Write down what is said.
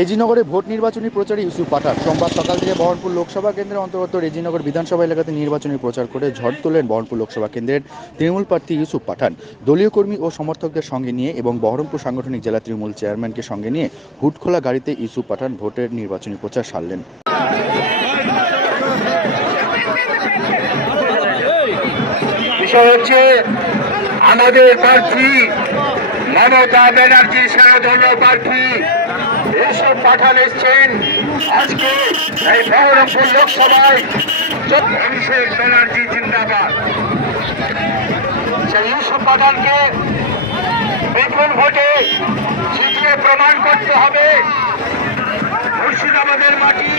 রেজিনগরে vote নির্বাচনী প্রচারে ইউসুফ পাঠান। সোমবার সকাল থেকে বহরমপুর লোকসভা কেন্দ্রের অন্তর্গত রেজিনগর বিধানসভা এলাকাতে নির্বাচনী প্রচার করে ঝড় তোলেন বহরমপুর লোকসভা কেন্দ্রের তৃণমূল প্রার্থী ইউসুফ পাঠান। দলীয় কর্মী ও সমর্থকদের সঙ্গে নিয়ে এবং বহরমপুর সাংগঠনিক জেলা তৃণমূল চেয়ারম্যানকে সঙ্গে নিয়ে হুটখোলা গাড়িতে ইউসুফ পাঠান ভোটের নির্বাচনী প্রচার সারলেন। বিষয় হচ্ছে, আমাদের মমতা ব্যানার্জি স্বনাধন্য প্রার্থী এসব পাঠান এসছেন। আজকে এই বহরমপুর লোকসভায় অভিষেক ব্যানার্জি জিন্দাবাদ। সেই ইউসুফ পাঠানকে বিপুল ভোটে জিতিয়ে প্রমাণ করতে হবে। মুর্শিদাবাদের মাটি